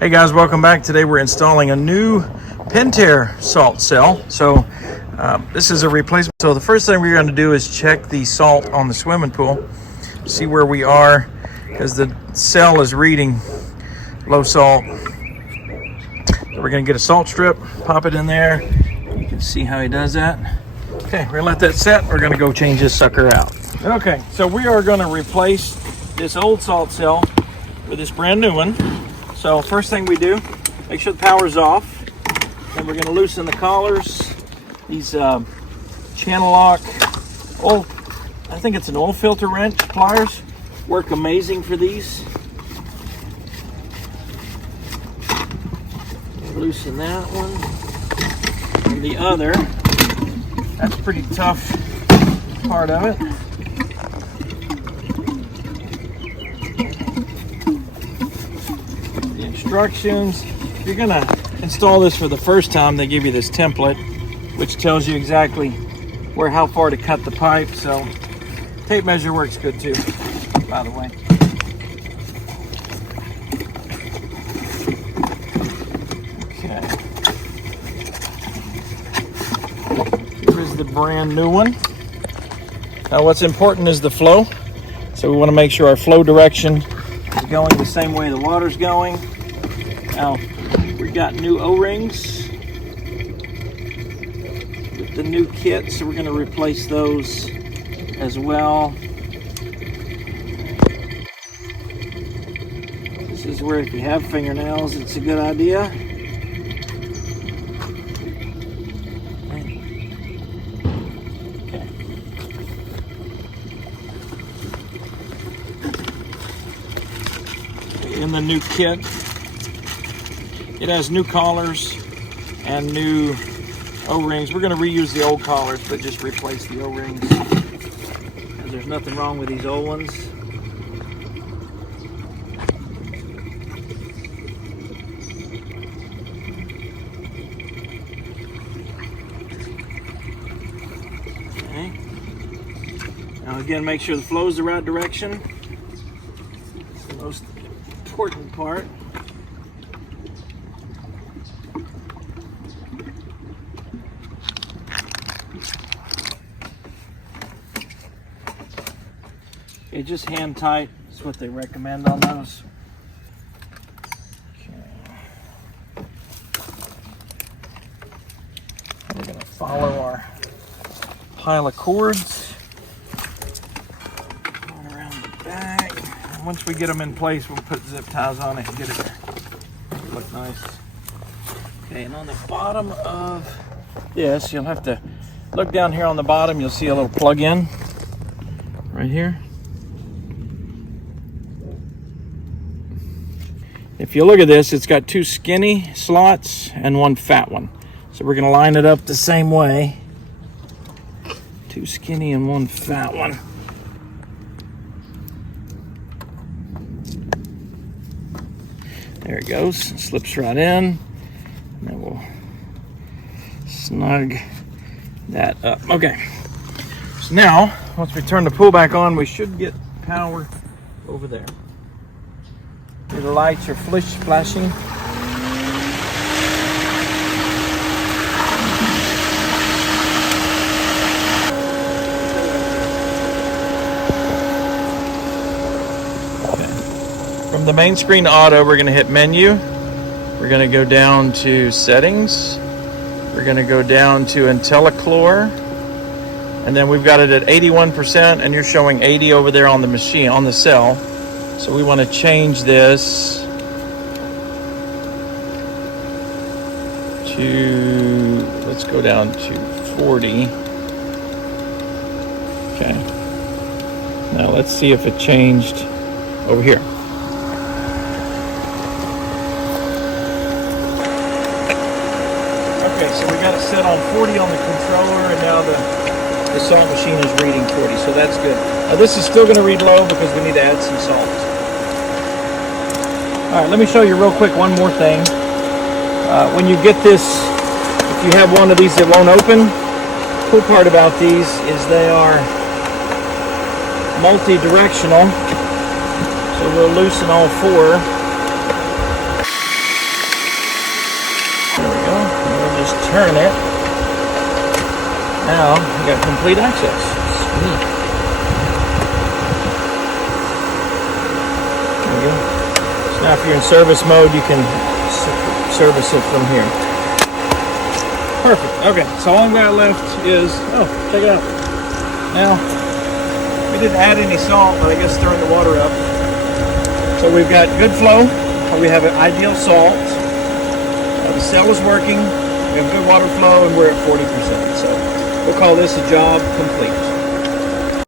Hey guys, welcome back. Today we're installing a new Pentair salt cell. So this is a replacement. So the first thing we're going to do is check the salt on the swimming pool, see where we are, because the cell is reading low salt. So we're going to get a salt strip, pop it in there. You can see how he does that. Okay, we're going to let that set. We're going to go change this sucker out. Okay, so we are going to replace this old salt cell with this brand new one. So first thing we do, make sure the power's off. Then we're going to loosen the collars. These channel lock, I think it's an oil filter wrench pliers. Work amazing for these. Loosen that one. And the other, that's a pretty tough part of it. Instructions. If you're going to install this for the first time, they give you this template which tells you exactly how far to cut the pipe. So tape measure works good too, by the way. Okay, here's the brand new one. Now what's important is the flow, so we want to make sure our flow direction is going the same way the water's going. Now, we got new O-rings with the new kit, so we're going to replace those as well. This is where if you have fingernails, it's a good idea. Okay. In the new kit, it has new collars and new O-rings. We're going to reuse the old collars, but just replace the O-rings. There's nothing wrong with these old ones. Okay. Now again, make sure the flow is the right direction. It's the most important part. Okay, just hand tight is what they recommend on those. Okay. We're going to follow our pile of cords going around the back. And once we get them in place, we'll put zip ties on it and get it to look nice. Okay, and on the bottom of this, you'll have to look down here on the bottom. You'll see a little plug-in right here. If you look at this, it's got two skinny slots and one fat one. So we're going to line it up the same way. Two skinny and one fat one. There it goes. Slips right in. And then we'll snug that up. Okay. So now, once we turn the pool back on, we should get power over there. The lights are flashing. Okay. From the main screen auto, we're going to hit menu. We're going to go down to settings. We're going to go down to IntelliChlor. And then we've got it at 81%, and you're showing 80 over there on the machine, on the cell. So we want to change this to, let's go down to 40. Okay. Now let's see if it changed over here. Okay, so we got it set on 40 on the controller, and now the salt machine is reading 40, so that's good. Now this is still going to read low because we need to add some salt. All right, let me show you real quick one more thing. When you get this, if you have one of these that won't open, the cool part about these is they are multi-directional. So we'll loosen all four. turn it. Now we got complete access. Sweet. There we go. So now if you're in service mode, you can service it from here. Perfect. Okay, so all I've got left is, oh, check it out. Now, we didn't add any salt, but I guess stirring the water up. So we've got good flow. We have an ideal salt. The cell is working. We have good water flow, and we're at 40%. So we'll call this a job complete.